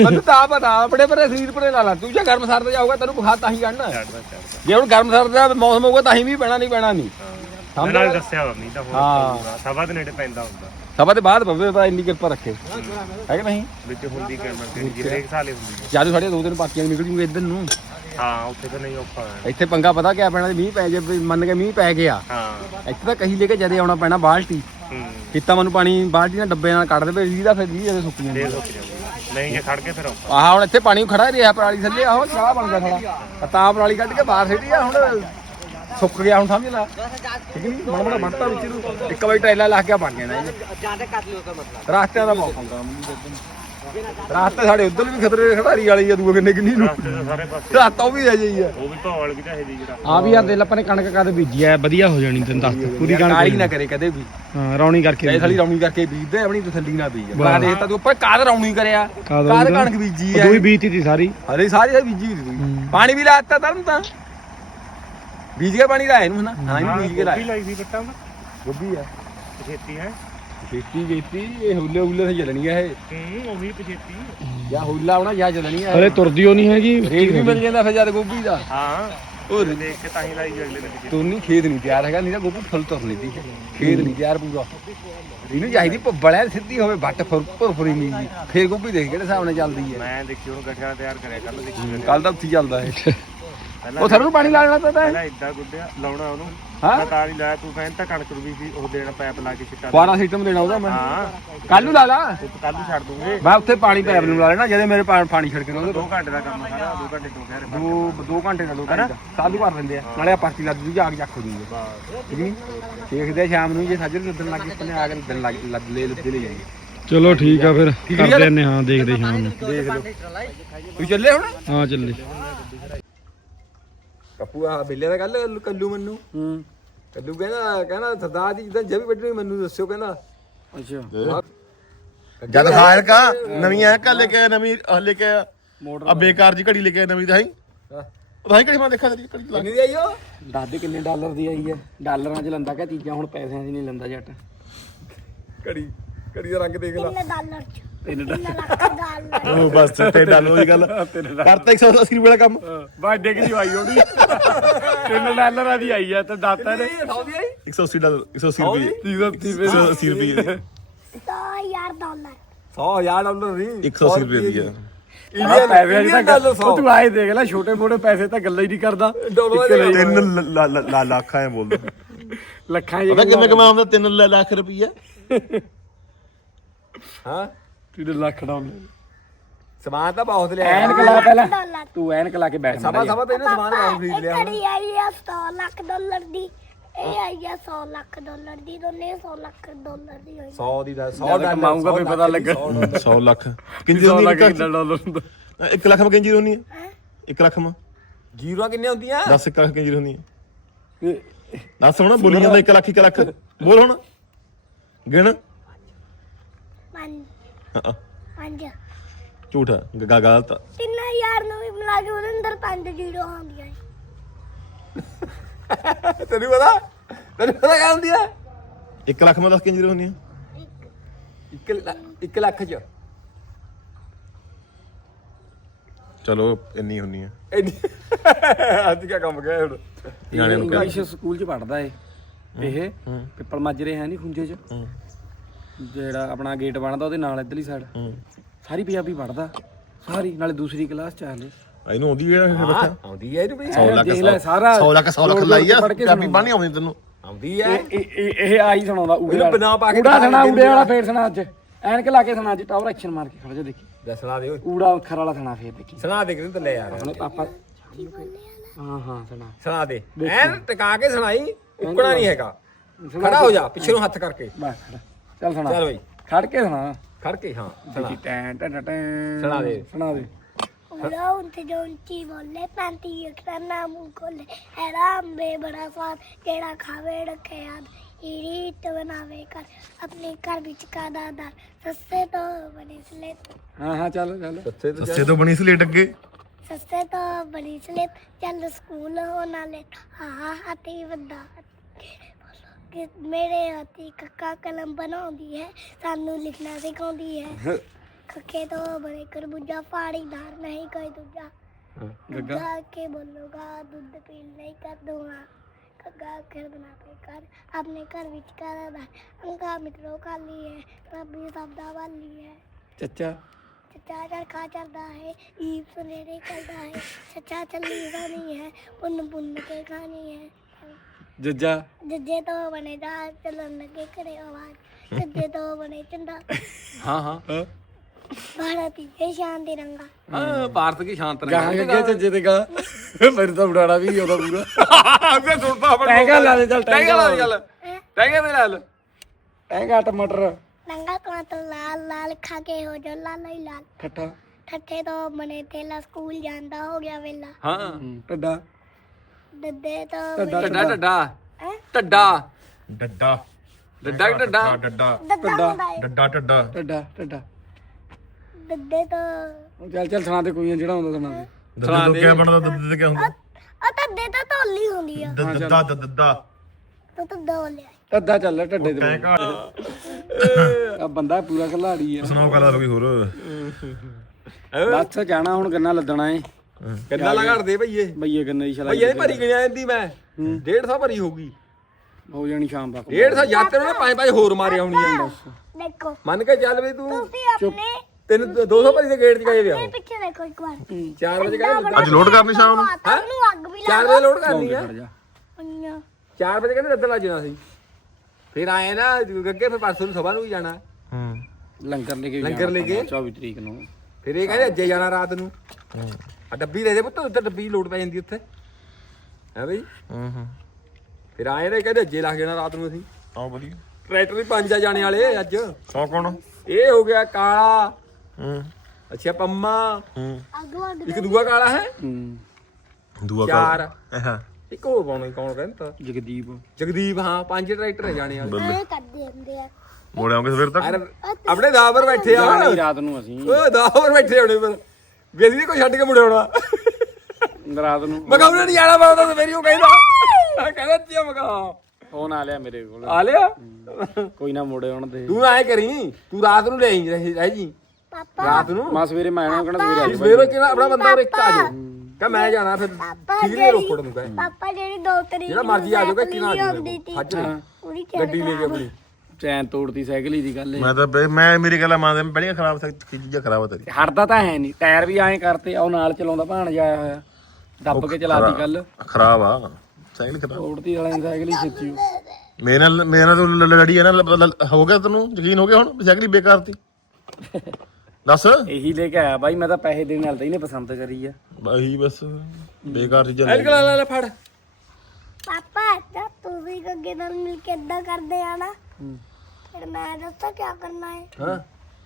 ਮੈਨੂੰ ਤਾਂ ਆਪ ਪਤਾ ਆਪਣੇ ਪਰੇ ਸਰੀਰ ਪਰੇ ਲਾ ਲਾ ਤੂੰ ਜੇ ਗਰਮ ਸਰਦ ਜਾਊਗਾ ਤੈਨੂੰ ਬੁਖਾਰ ਤਾਂ ਹੀ ਕੱਢਣਾ ਜੇ ਹੁਣ ਗਰਮ ਸਰਦ ਦਾ ਮੌਸਮ ਹੋਊਗਾ ਤਾਂ ਹੀ ਵੀ ਪੈਣਾ ਨਹੀਂ ਪੈਣਾ ਨਹੀਂ ਮੈਂ ਨਾਲ ਦੱਸਿਆ ਵਾ ਨਹੀਂ ਤਾਂ ਹਾਂ। ਹੋਰ ਸਭਾ ਦੇ ਨੇੜੇ ਪੈਂਦਾ ਹੁੰਦਾ। ਸਭਾ ਦੇ ਬਾਅਦ ਪਵੇ ਤਾਂ ਇੰਨੀ ਕਿਰਪਾ ਰੱਖੇ। ਹੈ ਕਿ ਨਹੀਂ? ਵਿੱਚ ਹੁੰਦੀ ਕਰਮਨ ਤੇ ਜਿਹੜੇ ਸਾਲੇ ਹੁੰਦੀ ਜਦੋਂ ਸਾਡੇ ਦੋ ਦਿਨ ਪਾਰਟੀਆਂ ਨਿਕਲ ਜੂਗੇ ਇੱਧਰ ਨੂੰ। ਹਾਂ ਉੱਥੇ ਤਾਂ ਨਹੀਂ ਔਖਾ ਹੈ ਇੱਥੇ ਪੰਗਾ ਪਤਾ ਕਿਆ ਪੈਣਾ ਜੇ ਮੀਂਹ ਪੈ ਜੇ ਵੀ ਮੰਨ ਕੇ ਮੀਂਹ ਪੈ ਗਿਆ। ਹਾਂ। ਇੱਥੇ ਤਾਂ ਕਹੀ ਲੈ ਕੇ ਜਦੇ ਆਉਣਾ ਪੈਣਾ ਬਾਲਟੀ। ਹੂੰ। ਕਿਤਾ ਮੈਨੂੰ ਪਾਣੀ ਬਾਲਟੀ ਨਾਲ ਡੱਬੇ ਨਾਲ ਕੱਢ ਦੇਵੇ ਰੀ ਦਾ ਫਿਰ ਰੀ ਜਦੇ ਸੁੱਕ ਦੇ ਜਾਂਦਾ। ਸੁੱਕ ਜਾਂਦੀ। ਨਹੀਂ ਜੇ ਖੜ ਕੇ ਫਿਰ ਔਖਾ ਆਹ ਹੁਣ ਇੱਥੇ ਪਾਣੀ ਖੜਾ ਹੀ ਰਿਹਾ ਪਰਾਲੀ ਥੱਲੇ ਆਹ ਸਾਲਾ ਬਣ ਗਿਆ ਤਾਂ ਪਰਾਲੀ ਕੱਢ ਕੇ ਬਾਹਰ ਸਿੱਟੀ ਆ ਹੁਣ ਸੁੱਕ ਗਿਆ ਹੁਣ ਸਮਝ ਲੈ। ਇੱਕ ਵਾਰੀ ਟ੍ਰੇਲਾ ਲਾ ਕੇ ਬਣ ਜਾਣਾ ਦਾ ਮੌਸਮ ਰਾਤ ਸਾਡੇ ਉਧਰ ਵੀ ਖਤਰੇ ਖੜਾਰੀ ਵਾਲੀ ਆ ਦੂਏ ਕਿੰਨੇ ਕਿੰਨੀ ਨੂੰ। ਰਸਤੇ ਦੇ ਸਾਰੇ ਪਾਸੇ। ਰਾਤ ਉਹ ਵੀ ਆ ਜਾਈ ਆ। ਉਹ ਵੀ ਭੌਲ ਵੀ ਚਾਹੀਦੀ ਜਿਹੜਾ। ਆ ਵੀ ਆ ਦਿਲ ਆਪਾਂ ਨੇ ਕਣਕ ਕਦ ਬੀਜੀ ਐ ਵਧੀਆ ਹੋ ਜਾਣੀ ਤੈਨੂੰ ਦੱਸ ਪੂਰੀ ਕਣਕ ਕਾਲੀ ਨਾ ਕਰੇ ਕਦੇ ਵੀ। ਹਾਂ ਰੌਣੀ ਕਰਕੇ ਬੀਜੀ। ਸਾਲੀ ਰੌਣੀ ਕਰਕੇ ਬੀਜਦੇ ਆਪਣੀ ਤਸੱਲੀ ਨਾਲ ਬੀਜ। ਬਣਾ ਦੇਖਤਾ ਤੂੰ ਉੱਪਰ ਕਾਦ ਰੌਣੀ ਕਰਿਆ? ਕਾਦ ਕਣਕ ਬੀਜੀ ਆ ਦੂਈ ਬੀਜਤੀ ਤੀ ਸਾਰੀ। ਹਰੇ ਸਾਰੀ ਇਹ ਬੀਜੀ ਹੂੰ। ਸੀ ਪਾਣੀ ਵੀ ਲਾਤਾ ਤਰਨ ਤਾਂ। ਬੀਜ ਕੇ ਪਾਣੀ ਲਾਇਆ ਇਹਨੂੰ ਹਨਾ? ਹਾਂ ਇਹਨੂੰ ਬੀਜ ਕੇ ਗੋਭੀ ਲਾਇਆ ਲਾਈ ਸੀ ਬੱਟਾਂ ਦਾ ਗੋਭੀ ਆ। ਪਛੇਤੀ ਹੈ। ਖੇਤੀ ਕੀਤੀ ਇਹ ਹੁੱਲੇ ਹੁੱਲੇ ਤੇ ਚੱਲਣੀ ਆ ਇਹ। ਹੂੰ ਉਹ ਵੀ ਪਛੇਤੀ। ਜਾਂ ਹੁੱਲਾ ਆਉਣਾ ਜਾਂ ਚੱਲਣੀ ਆ ਹਲੇ ਤੁਰਦੀ ਉਹ ਨਹੀਂ ਹੈਗੀ। ਰੇਟ ਵੀ ਮਿਲ ਜਾਂਦਾ ਫਿਰ ਜਦ ਗੋਭੀ ਦਾ। ਹਾਂ ਹੋਰ। ਦੇਖ ਕੇ ਤਾਂ ਹੀ ਲਾਈ ਜੀ ਅਗਲੇ ਦਿਨ ਤੂੰ ਨਹੀਂ ਖੇਤ ਨਹੀਂ ਤਿਆਰ ਹੈਗਾ ਨਹੀਂ ਤਾਂ ਗੋਭੀ ਫੁੱਲ ਤੁਰ ਲੈਂਦੀ ਖੇਤ ਨਹੀਂ ਤਿਆਰ ਪੂਰਾ। ਇਹਨੂੰ ਚਾਹੀਦੀ ਭੱਬਲਿਆ ਸਿੱਧੀ ਹੋਵੇ ਵੱਟ ਫੁਰ ਫੁਰੀ ਨਹੀਂ ਜੀ ਫੇਰ ਗੋਭੀ ਦੇਖ ਕਿਹੜੇ ਹਿਸਾਬ ਨਾਲ ਚੱਲਦੀ ਹੈ। ਮੈਂ ਦੇਖੀ ਉਹਨੂੰ ਗੱਠਿਆ ਤਿਆਰ ਕਰਿਆ ਕੱਲ ਦੇਖੀ। ਕੱਲ ਤਾਂ ਉੱਥੇ ਚੱਲਦਾ ਹੈ ਉਹ ਥਰੂ ਪਾਣੀ ਲਾ ਲੈਣਾ ਤਾਂ ਪਹਿਲਾਂ ਇਦਾਂ ਗੁੱਡਿਆ ਲਾਉਣਾ ਉਹਨੂੰ। ਹਾਂ? ਮੈਂ ਤਾਂ ਨਹੀਂ ਲਾਇਆ ਤੂੰ ਕਹਿੰਦਾ ਕਣਕ ਨੂੰ ਵੀ ਸੀ ਉਹ ਦੇਣਾ ਪੈਪ ਲਾ ਕੇ ਚਿੱਟਾ ਫੁਆਰਾ ਸਿਸਟਮ ਦੇਣਾ ਉਹਦਾ ਮੈਂ। ਹਾਂ। ਕੱਲ ਨੂੰ ਲਾ ਲਾ। ਕੱਲ ਨੂੰ ਛੱਡ ਦੂੰਗੇ। ਮੈਂ ਉੱਥੇ ਪਾਣੀ ਪੈਪ ਨੂੰ ਲਾ ਲੈਣਾ ਜਦੇ ਮੇਰੇ ਪਾ- ਪਾਣੀ ਛਿੜਕ ਦੋ 2 ਘੰਟੇ ਦਾ ਕੰਮ ਸਾਰਾ 2 ਘੰਟੇ ਤੋਂ ਰਹੇ ਦੋ ਦੋ। ਘੰਟੇ ਦਾ ਦੋ ਘੰਟੇ ਦਾ। ਸਾਲੂ ਕਰ ਦਿੰਦੇ ਆ। ਨਾਲੇ ਆ ਪਰਚੀ ਲੱਗ ਜੂ ਜਾ ਕੇ ਚੱਕ ਹੋ ਜੂਗੇ। ਠੀਕ ਨਹੀਂ ਦੇਖਦੇ ਆ ਸ਼ਾਮ ਨੂੰ ਜੇ ਸਾਜਰ ਲੱਦਣ ਲੱਗ ਪਨੇ ਆ ਕੇ ਲੱਦਣ ਲੱਗ ਲੱਦ ਲੈ ਲੱਦੇ ਲੈ ਜਾਈਏ। ਚਲੋ ਠੀਕ ਆ ਫਿਰ ਕਰਦੇ ਨੇ ਹਾਂ ਦੇਖਦੇ ਸ਼ਾਮ ਨੂੰ। ਦੇਖ ਲਓ ਤੂੰ ਚੱਲੇ ਹੁਣ? ਹਾਂ ਚੱਲੇ। ਕੱਪੂ ਆ ਬਿੱਲੇ ਦਾ ਗੱਲ ਕੱਲੂ ਮੈਨੂੰ। ਹੂੰ। ਕੱਲੂ ਕਹਿੰਦਾ ਕਹਿੰਦਾ ਸਰਦਾਰ ਜੀ ਜਿੱਦਾਂ ਜਵੀ ਵੱਢਣੀ ਮੈਨੂੰ ਦੱਸਿਓ ਕਹਿੰਦਾ। ਅੱਛਾ। ਜਦ ਖਾਇਰ ਕਾ ਨਵੀਂ ਆ ਕਾ ਲੈ ਕੇ ਆਇਆ, ਨਵੀਂ ਆਹ ਲੈ ਕੇ ਆਇਆ ਆ ਬੇਕਾਰ ਜੀ ਘੜੀ ਲੈ ਕੇ ਆਇਆ ਨਵੀਂ ਤਾਂ ਹੀ। ਉਹ ਤਾਂ ਹੀ ਘੜੀ ਮੈਂ ਦੇਖਾ ਤੇਰੀ ਘੜੀ ਲਾ। ਕਿੰਨੀ ਦੀ ਆਈ ਉਹ? ਦਾਦੇ ਕਿੰਨੇ ਡਾਲਰ ਦੀ ਆਈ ਹੈ। ਡਾਲਰਾਂ 'ਚ ਲੰਦਾ ਕਿ ਚੀਜ਼ਾਂ ਹੁਣ ਪੈਸਿਆਂ 'ਚ ਨਹੀਂ ਲੰਦਾ ਜੱਟ। ਘੜੀ ਘੜੀ ਦਾ ਰੰਗ ਦੇਖ ਲੈ। ਤਿੰਨ ਡਾਲਰ ਚ। ਤਿੰਨ ਤਿੰਨ ਲੱਖ ਡਾਲਰ ਉਹ ਬਸ ਤੇ ਡਾਲੋ ਦੀ ਗੱਲ। ਕਰਤਾ 180 ਰੁਪਏ ਦਾ ਕੰਮ। ਬਾਡੇ ਕਿ ਆਈ ਉਹਦੀ? ਤਿੰਨ ਡਾਲਰਾਂ ਦੀ ਆਈ ਹੈ ਤੇ ਦਾਤਾ ਨੇ। 180 ਡਾਲਰ 180 ਰੁਪਏ। 180 ਰੁਪਏ ਸੌ ਹਜ਼ਾਰ ਡਾਲਰ। 100 ਹਜ਼ਾਰ ਡਾਲਰ ਨਹੀਂ 180 ਰੁਪਏ ਦੀ ਆ। ਪੈਸੇ ਤਾਂ ਗੱਲ ਉਹ ਤੂੰ ਆਏ ਦੇਖ ਲੈ ਛੋਟੇ ਮੋਟੇ ਪੈਸੇ ਤਾਂ ਗੱਲਾਂ ਹੀ ਨਹੀਂ ਕਰਦਾ। ਤਿੰਨ ਲੱਖ ਆਏ ਬੋਲਦਾ। ਲੱਖਾਂ ਪਤਾ ਕਿੰਨੇ ਕਮਾਉਂਦਾ? 3 ਲੱਖ ਰੁਪਈਆ। ਹਾਂ। ਤੂੰ ਲੱਖ ਡਾਲਰ ਸਮਾਨ ਤਾਂ ਬਹੁਤ ਲਿਆ। ਐਨਕ ਲਾ ਪਹਿਲਾਂ। ਡਾਲਰ ਤੂੰ ਐਨਕ ਲਾ ਕੇ ਬੈਠ ਸਭਾ ਸਭਾ ਤੇ ਇਹਨੇ ਸਮਾਨ ਬਹੁਤ ਖਰੀਦ ਲਿਆ ਘੜੀ ਆਈ ਆ 100 ਲੱਖ ਡਾਲਰ ਦੀ। ਇਹ ਆਈ ਆ 100 ਲੱਖ ਡਾਲਰ ਦੀ ਦੋਨੇ 100 ਲੱਖ ਡਾਲਰ ਦੀ ਹੋਈ। 100 ਦੀ ਦਾ 100 ਜਦ ਕਮਾਊਂਗਾ ਵੀ ਪਤਾ ਲੱਗਾ। 100 ਲੱਖ। ਕਿੰਜੀ ਹੋਣੀ ਡਾਲਰ ਹੁੰਦਾ। 1 ਲੱਖ ਮੈਂ ਕਿੰਜੀ ਹੋਣੀ ਹੈ? 1 ਲੱਖ ਮੈਂ। ਜੀਰੋਆਂ ਕਿੰਨੇ ਹੁੰਦੀਆਂ? 10 1 ਲੱਖ ਕਿੰਜੀ ਹੋਣੀ ਹੈ ਦੱਸ ਹੁਣ ਬੋਲੀ ਜਾਂਦਾ 1 ਲੱਖ 1 ਲੱਖ। ਬੋਲ ਹੁਣ। ਗਿਣ। ਪੰਜ ਹਾਂ, ਪੰਜ। ਝੂਠਾ ਗਾ ਗਲਤ ਆ। ਤਿੰਨ ਹਜ਼ਾਰ ਨੂੰ ਵੀ ਮਿਲਾ ਕੇ ਉਹਦੇ ਅੰਦਰ ਪੰਜ ਜ਼ੀਰੋ ਆਉਂਦੀਆਂ ਏ। ਤੈਨੂੰ ਪਤਾ? ਤੈਨੂੰ ਪਤਾ ਕਿਆ ਹੁੰਦੀ ਆ 1 ਲੱਖ ਮੈਂ ਦੱਸ ਕਿੰਜੀ ਹੋਣੀ ਹੈ 1 ਲੱਖ ਚ। ਚਲੋ ਇੰਨੀ ਹੋਣੀ ਹੈ। ਇੰਨੀ। ਅੱਜ ਕੀ ਕੰਮ ਗਿਆ ਹੁਣ? ਨਿਆਣੇ ਨੂੰ ਕਹਿ। ਇੰਗਲਿਸ਼ ਸਕੂਲ 'ਚ ਪੜਦਾ ਏ ਇਹ। ਪਿੱਪਲ ਮਾਜਰੇ ਹੈ ਨਹੀਂ ਖੁੰਝੇ 'ਚ। ਹੂੰ। ਜਿਹੜਾ ਆਪਣਾ ਗੇਟ ਬਣਦਾ ਉਹਦੇ ਨਾਲ ਇਧਰਲੀ ਸਾਈਡ ਹੂੰ। ਸਾਰੀ ਪੰਜਾਬੀ ਪੜਦਾ ਸਾਰੀ ਨਾਲੇ ਦੂਸਰੀ ਕਲਾਸ ਚ ਆਲੇ ਇਹਨੂੰ। ਆਉਂਦੀ ਹੈ ਇਹ ਬੱਚਾ ਆਉਂਦੀ ਐ ਇਹਨੂੰ ਵੀ। 100 ਲੱਖ ਦੇਖ ਲੈ ਸਾਰਾ 100 ਲੱਖ 100 ਲੱਖ ਲਾਈ ਆ। ਪੰਜਾਬੀ। ਬਾਣੀ ਆਉਂਦੀ ਤੈਨੂੰ। ਆਉਂਦੀ ਐ ਇਹ ਆਈ ਸੁਣਾਉਂਦਾ ਊੜੇ ਇਹਨੂੰ ਬਣਾ ਪਾ ਕੇ ਦਿਖਾ ਸੁਣਾ ਊੜੇ ਵਾਲਾ ਫੇਰ ਸੁਣਾ ਅੱਜ। ਐਨਕ ਲਾ ਕੇ ਸੁਣਾ ਅੱਜ ਟਾਵਰ ਐਕਸ਼ਨ ਮਾਰ ਕੇ ਖੜ ਜਾ ਦੇਖੀ। ਦੱਸਣਾ ਦੇ ਓਏ। ਊੜਾ ਅੱਖਰ ਵਾਲਾ ਸੁਣਾ ਫੇਰ ਦੇਖੀ। ਸੁਣਾ ਦੇ ਕਿਨੂੰ ਥੱਲੇ ਯਾਰ ਆਪਣੇ ਪਾਪਾ ਹਾਂ ਹਾਂ ਸੁਣਾ। ਸੁਣਾ ਦੇ। ਐਨ ਟਿਕਾ ਕੇ ਸੁਣਾਈ ਉੱਕਣਾ ਨਹੀਂ ਹੈਗਾ। ਖੜਾ ਹੋ ਜਾ ਪਿੱਛੇ ਨੂੰ ਹੱਥ ਕਰਕੇ। ਬਸ ਖੜ। ਚੱਲ ਸੁਣਾ। ਚੱਲ ਬਈ। ਖੜ ਕੇ ਸੁਣਾ। ਖੜ ਕੇ ਹਾਂ ਸੁਣਾ। ਟੈਂ ਟੈਂ ਟੈਂ ਸੁਣਾ ਦੇ। ਸੁਣਾ ਦੇ। ਉੜਾ ਉੱਤੇ ਜੋਂਚੀ ਬੋਲੇ ਪੈਂਤੀ ਅਖਰਾਂ ਨਾ ਮੂੰਹ ਖੋਲੇ। ਹੈਰਾ ਅੰਬੇ ਬੜਾ ਸਵਾਦ ਜਿਹੜਾ ਖਾਵੇ ਰੱਖੇ ਯਾਦ ਈਰੀ ਤੇ ਬਣਾਵੇ ਕਰ ਆਪਣੇ ਘਰ ਵਿੱਚ ਕਾਦਾਦਾਰ ਸੱਸੇ ਤੋਂ ਬਣੀ ਸਲੇਟ ਹਾਂ ਹਾਂ ਚੱਲ ਚੱਲ। ਤੇ ਸੱਸੇ ਤੋਂ ਬਣੀ ਸੀ ਲੇਟ ਅੱਗੇ? ਸੱਸੇ ਤੋਂ ਬਣੀ ਸਲੇਟ ਚੱਲ ਸਕੂਲ ਹੋਣਾ ਲੈ ਹਾਂ ਹਾਤੀ ਵੱਡਾ ਕਿ ਮੇਰੇ ਹੱਥੀ ਕੱਕਾ ਕਲਮ ਬਣਾਉਂਦੀ ਹੈ ਸਾਨੂੰ ਲਿਖਣਾ ਸਿਖਾਉਂਦੀ ਹੈ। ਖੱਕੇ ਤੋਂ ਬੜੇ ਕਰਬੂਜਾ ਪਾੜੀਦਾਰ ਨਹੀਂ ਕੋਈ ਦੂਜਾ। ਗੱਗਾ? ਕੇ ਬੋਲੂਗਾ ਦੁੱਧ ਪੀਣ ਨਹੀਂ ਕਰ ਦੂੰਗਾ ਗੱਗਾ ਕਰ ਬਣਾ ਕੇ ਕਰ ਆਪਣੇ ਘਰ ਵਿੱਚ ਕਰਦਾ ਅੰਗਾ ਮਿੱਤਰੋ ਖਾਲੀ ਹੈ ਰੱਬੀ ਸਭ ਦਾ ਵਾਲੀ ਹੈ। ਚੱਚਾ? ਸੱਚਾ ਚਰਖਾ ਚੱਲਦਾ ਹੈ ਈਬ ਸੁਨੇਰੇ ਕਰਦਾ ਹੈ। ਸੱਚਾ ਚੱਲੀ ਜਾਣੀ ਹੈ ਪੁੰਨ ਪੁੰਨ ਕੇ ਖਾਣੀ ਹੈ। ਜੱਜਾ। ਜੱਜੇ ਤੋਂ ਬਣੇ ਦਾ ਚੱਲਣ ਲੱਗੇ ਕਰੇ ਆਵਾਜ਼। ਜੱਜੇ ਤੋਂ ਬਣੇ ਚੰਦਾ। ਹਾਂ ਹਾਂ। ਭਾਰਤੀ ਇਹ ਸ਼ਾਨ ਦੇ ਰੰਗਾ। ਹਾਂ ਭਾਰਤ ਕੀ ਸ਼ਾਂਤ ਗਾਹਾਂ ਅੱਗੇ ਚੱਜੇ ਤੇ ਗਾ ਮੇਰੇ ਤਾਂ ਉਡਾਣਾ ਵੀ ਉਹਦਾ ਪੂਰਾ। ਅੱਗੇ ਸੁਣਦਾ ਆਪਣਾ ਟੈਂਗਾ ਲਾ ਦੇ ਚੱਲ ਟੈਂਗਾ ਲਾ ਦੇ ਚੱਲ। ਟੈਂਗਾ ਤੇ ਲਾ ਲੈ। ਟੈਂਗਾ ਟਮਾਟਰ ਨੰਗਾ ਤੋਂ ਤਾਂ ਲਾਲ ਲਾਲ ਖਾ ਕੇ ਹੋ ਜਾ ਲਾਲ ਹੀ ਲਾਲ। ਠੱਠਾ। ਠੱਠੇ ਤੋਂ ਬਣੇ ਤੇਲਾ ਸਕੂਲ ਜਾਂਦਾ ਹੋ ਗਿਆ ਵੇਲਾ। ਹਾਂ। ਟੱਡਾ ਦੱਦੇ ਤੋਂ ਡੱਡਾ। ਡੱਡਾ ਟੱਡਾ ਡੱਡਾ। ਦੱਦਾ ਹੁੰਦਾ ਏ ਡੱਡਾ ਟੱਡਾ ਟੱਡਾ ਟੱਡਾ ਦੱਦੇ ਤੋਂ ਚੱਲ ਚੱਲ ਸੁਣਾ ਦੇ ਕੋਈ ਜਿਹੜਾ ਹੁੰਦਾ ਸੁਣਾ ਦੇ। ਦੱਦੇ ਤੋਂ ਕਿਆ ਬਣਦਾ? ਦੱਦੇ ਤੇ ਕਿਆ ਹੁੰਦਾ? ਉਹ ਤਾਂ ਦੇ ਤਾਂ ਢੋਲੀ ਹੁੰਦੀ ਆ। ਦੱਦਾ ਦੱਦਾ। ਤੂੰ ਤਾਂ ਦੋ ਲਿਆ। ਟੱਡਾ ਚੱਲ ਟੱਡੇ ਤੇ ਤੈਂ ਘਾੜ ਆ ਬੰਦਾ ਪੂਰਾ ਖਿਲਾੜੀ ਆ। ਸੁਣਾਓ ਗੱਲ ਕੋਈ ਹੋਰ। ਦੱਸ ਜਾਣਾ ਹੁਣ ਗੰਨਾ ਲੱਦਣਾ ਏ। ਕਿੰਨਾ ਲਗਾੜਦੇ ਭਈਏ? ਬਈਏ ਗੰਨੇ ਦੀ ਛਲਾਈ ਭਈਏ ਦੀ ਭਰੀ ਗਿਆ ਜਾਂਦੀ ਮੈਂ? 150 ਭਰੀ ਹੋਊਗੀ। ਹੋ ਜਾਣੀ ਸ਼ਾਮ ਤੱਕ। 150 ਜਾਤੇ ਨੇ ਪੰਜ ਪੰਜ ਹੋਰ ਮਾਰੇ ਆਉਣੀਆਂ ਦੇਖੋ। ਮੰਨ ਕੇ ਚੱਲ ਵੀ ਤੂੰ ਤੁਸੀਂ ਆਪਣੇ ਤੈਨੂੰ 200 ਭਰੀ ਦੇ ਗੇਟ 'ਚ ਗਏ ਵਿਆਹ ਇਹ ਪਿੱਛੇ ਦੇਖੋ ਇੱਕ ਵਾਰ। 4 ਵਜੇ ਕਹਿੰਦੇ ਅੱਜ ਲੋਡ ਕਰਨੀ ਸ਼ਾਮ ਨੂੰ? ਨੂੰ ਅੱਗ ਵੀ ਲਾ 4 ਵਜੇ ਲੋਡ ਕਰਨੀ ਆ। ਖੜ ਜਾ। ਪਈਆਂ। 4 ਵਜੇ ਕਹਿੰਦੇ ਰੱਦਣ ਲੱਗ ਜਾਣਾ ਸੀ। ਫਿਰ ਆਏ ਨਾ ਅੱਗੇ ਫਿਰ ਪਰਸੋਂ ਨੂੰ ਸਭਾ ਨੂੰ ਵੀ ਜਾਣਾ। ਹੂੰ। ਲੰਗਰ ਲੈ ਕੇ ਲੰਗਰ ਲੈ ਕੇ? 24 ਤਰੀਕ ਨੂੰ। ਫਿਰ ਇਹ ਕਹਿੰਦੇ ਅੱਜੇ ਜਾਣਾ ਰਾਤ ਨੂੰ। ਆ ਡੱਬੀ ਦੇ ਦੇ ਪੁੱਤ ਉੱਧਰ ਡੱਬੀ ਦੀ ਲੋਡ ਪੈ ਜਾਂਦੀ ਉੱਥੇ। ਹੈ ਬਈ? ਹੂੰ ਹੂੰ। ਫਿਰ ਆਏ ਨੇ ਕਹਿੰਦੇ ਅੱਜੇ ਲੱਗ ਜਾਣਾ ਰਾਤ ਨੂੰ ਅਸੀਂ। ਆਹ ਵਧੀਆ। ਟਰੈਕਟਰ ਵੀ ਪੰਜ ਆ ਜਾਣੇ ਵਾਲੇ ਅੱਜ। ਸੌ ਕੌਣ ਇਹ ਹੋ ਗਿਆ ਕਾਲਾ। ਹੂੰ। ਅੱਛਾ ਪੰਮਾ। ਹੂੰ। ਇੱਕ ਦੂਆ ਕਾਲਾ ਹੈ? ਹੂੰ। ਦੂਆ ਚਾਰ। ਹਾਂ ਇੱਕ ਹੋਰ ਪਾਉਣਾ ਕੌਣ ਕਹਿੰਦਾ? ਜਗਦੀਪ। ਜਗਦੀਪ ਹਾਂ ਪੰਜ ਟਰੈਕਟਰ ਜਾਣੇ ਵਾਲੇ। ਇਹ ਕਰਦੇ ਹੁੰਦੇ ਆ। ਮੋੜ ਆਉਂਗੇ ਸਵੇਰ ਤੱਕ? ਆਪਣੇ ਦਾਵਰ ਬੈਠੇ ਆ। ਰਾਤ ਨੂੰ ਅਸੀਂ। ਓਏ ਦਾਵਰ ਬੈਠੇ ਹੋਣੇ ਨੀ ਕੋਈ ਛੱਡ ਕੇ ਮੁੜੇ ਆਉਣਾ। ਰਾਤ ਨੂੰ ਮੈਂ ਕਹਾਂ ਨਹੀਂ ਜਾਣਾ ਮੈਂ ਤਾਂ ਮੇਰੀ ਉਹ ਕਹਿੰਦਾ। ਕਹਿੰਦਾ ਚਮਕਾ ਫੋਨ ਆ ਲਿਆ ਮੇਰੇ ਕੋਲ। ਆ ਲਿਆ? ਕੋਈ ਨਾ ਮੋੜੇ ਹੁਣ ਤੇ ਤੂੰ ਐ ਕਰੀ ਤੂੰ ਰਾਤ ਨੂੰ ਲੈ ਆਈ ਰਹਿ ਰਹਿ ਜੀ। ਪਾਪਾ। ਰਾਤ ਨੂੰ? ਮਾ ਸਵੇਰੇ ਮੈਂ ਆਣਾ ਕਿਹੜਾ ਸਵੇਰੇ ਆ ਜਾਊਗਾ। ਸਵੇਰੇ ਕਿਹੜਾ ਆਪਣਾ ਬੰਦਾ ਉਰੇ ਆ ਜਾਓ। ਕਹ ਮੈਂ ਜਾਣਾ ਫਿਰ ਠੀਕ ਨਹੀਂ ਰੋਪੜ ਨੂੰ ਕਹੇ। ਪਾਪਾ ਜਿਹੜੀ ਦੋ ਤਰੀਕ ਜਿਹੜਾ ਮਰਜ਼ੀ ਆ ਜਾਊਗਾ ਕਿਨਾਂ ਆ ਪੂਰੀ ਗੱਡੀ ਲੈ ਕੇ ਆਪਣੀ। ਚੈਨ ਤੋੜਤੀ ਸਾਈਕਲ ਹੀ ਦੀ ਗੱਲ ਏ ਮੈਂ ਤਾਂ ਬਈ- ਮੈਂ ਮੇਰੀ ਗੱਲ ਮੰਨਦਾ ਮੈਂ ਪਹਿਲੀਆਂ ਖਰਾਬ ਸੀ ਚੀਜ਼ਾਂ ਖਰਾਬ ਆ ਤੇਰੀ ਹਟਦਾ ਤਾਂ ਹੈ ਨਹੀਂ। ਟਾਇਰ ਵੀ ਐਂ ਕਰਤੇ ਉਹ ਨਾਲ ਚਲਾਉਂਦਾ ਭਾਣ ਜਾਇਆ ਹੋਇਆ। ਦੱਬ ਕੇ ਚਲਾਤੀ ਕੱਲ ਖਰਾਬ ਆ। ਸਾਈਕਲ ਖਰਾਬ। ਤੋੜਤੀ ਵਾਲੇ ਨੇ ਸਾਈਕਲ ਹੀ ਖਿੱਚੀ ਮੇਰੇ ਨਾਲ ਮੇਰੇ ਨਾਲ ਤੂੰ ਲ- ਲੜੀ ਹੈ ਨਾ ਲ- ਲ- ਹੋ ਗਿਆ ਤੈਨੂੰ? ਯਕੀਨ ਹੋ ਗਿਆ ਹੁਣ? ਵੀ ਸਾਈਕਲ ਹੀ ਬੇਕਾਰ ਤੀ। ਦੱਸ। ਇਹੀ ਲੈ ਕੇ ਆਇਆ। ਬਾਈ ਮੈਂ ਤਾਂ ਪੈਸੇ ਦੇਣ ਵਾਲਾ ਤਾਂ ਇਹਨੇ ਪਸੰਦ ਕਰੀ ਆ। ਬਈ ਬਸ। ਬੇਕਾਰ ਚੀਜ਼ਾਂ ਲੈ ਲਾ ਲਾ ਲੈ ਫੜ। ਪਾਪਾ ਤਾਂ ਤੂੰ ਵੀ ਗੱਗੇ ਨਾਲ ਮਿਲ ਕੇ ਏਦਾਂ ਕਰਦੇ ਆ ਨਾ। ਫਿਰ ਮੈਂ ਦੱਸਾਂ ਕੀ ਕਰਨਾ ਹੈ ਹਾਂ।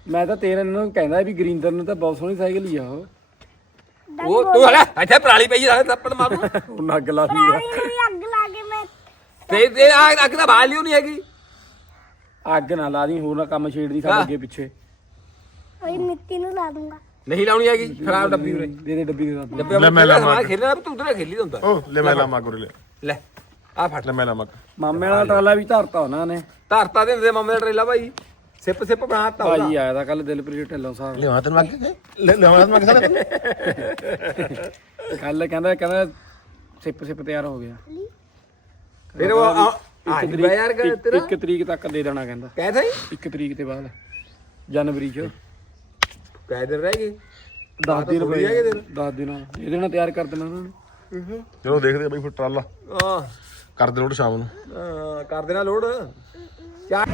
ਮੈਂ ਤਾਂ ਤੇਰੇ ਨੂੰ ਕਹਿੰਦਾ ਵੀ ਗਰਿੰਦਰ ਨੂੰ ਤਾਂ ਬਹੁਤ ਸੋਹਣੀ ਸਾਈਕਲ ਹੀ ਆ ਉਹ। ਉਹ ਤੂੰ ਹਲਾ ਇੱਥੇ ਪਰਾਲੀ ਪਈ ਆ ਤੱਪੜ ਮਾਰੂ ਉਹ ਨੱਗ ਲਾ ਦੀ ਨੂੰ ਵੀ ਅੱਗ ਲਾ ਕੇ ਮੈਂ ਤੇ ਤੇ ਆ ਅੱਗ ਦਾ ਬਾਲ ਲਿਓ ਨਹੀਂ ਹੈਗੀ। ਅੱਗ ਨਾ ਲਾ ਦੀ ਹੋਰ ਨਾ ਕੰਮ ਛੇੜਦੀ ਸਾਡੇ ਅੱਗੇ ਪਿੱਛੇ। ਉਹੀ ਮਿੱਟੀ ਨੂੰ ਲਾ ਦੂੰਗਾ। ਨਹੀਂ ਲਾਉਣੀ ਹੈਗੀ ਖਰਾਬ ਡੱਬੀ ਉਰੇ। ਦੇ ਦੇ ਡੱਬੀ ਦੇ ਡੱਬੇ ਲੈ ਮੈਂ ਲਾਵਾਂ। ਮੈਂ ਖੇਲਣਾ ਤੂੰ ਉਧਰ ਖੇਲੀ ਹੁੰਦਾ। ਉਹ ਲੈ ਮੈਂ ਲਾਮਾ ਗੁਰੇ ਲੈ ਲੈ। ਆ ਫੜ ਲੈ ਮੈਂ ਲਾਮਾ ਮਾਮੇ ਵਾਲਾ ਟਰਾਲਾ ਵੀ ਧਰਤਾ ਉਹਨਾਂ ਨੇ। ਧਰਤਾ ਦੇ ਦੇ ਮਾਮੇ ਦਾ ਟਰੇਲਾ ਭਾਈ। ਸਿਪ ਸਿਪ ਬਣਾਤਾ ਉਹਦਾ। ਭਾਜੀ ਆਇਆ ਤਾਂ ਕੱਲ ਦਿਲਪ੍ਰੀਤ ਢਿੱਲੋਂ ਸਾਹਿਬ। ਲੈ ਤੈਨੂੰ ਅੱਗੇ ਲੈ ਲੈ ਤੈਨੂੰ ਅੱਗੇ ਸਾਰੇ? ਕੱਲ ਕਹਿੰਦਾ ਕਹਿੰਦਾ ਸਿਪ ਸਿਪ ਤਿਆਰ ਹੋ ਗਿਆ। ਫਿਰ ਉਹ ਆ ਆ ਯਾਰ ਕਰ ਇੱਕ- ਤੇਰਾ। ਇੱਕ ਤਰੀਕ ਤੱਕ ਦੇ ਦੇਣਾ ਕਹਿੰਦਾ। ਕਹਿ ਥਈ ਇੱਕ ਤਰੀਕ ਤੇ ਬਾਅਦ। ਜਨਵਰੀ ਚ। ਕਹਿ ਦਿਨ ਰਹਿ ਗਏ। 10 ਦਿਨ ਪਏ ਦਿਨ। 10 ਦਿਨ। ਇਹਦੇ ਨਾਲ ਤਿਆਰ ਕਰ ਦੇਣਾ ਉਹਨਾਂ ਨੇ। ਚਲੋ ਦੇਖਦੇ ਆ ਬਈ ਫਿਰ ਟਰਾਲਾ। ਹਾਂ ਕਰਦੇ ਲੋੜ ਸ਼ਾਮ ਨੂੰ। ਹਾਂ, ਕਰ ਦੇਣਾ ਲੋਡ। ਚਾਰ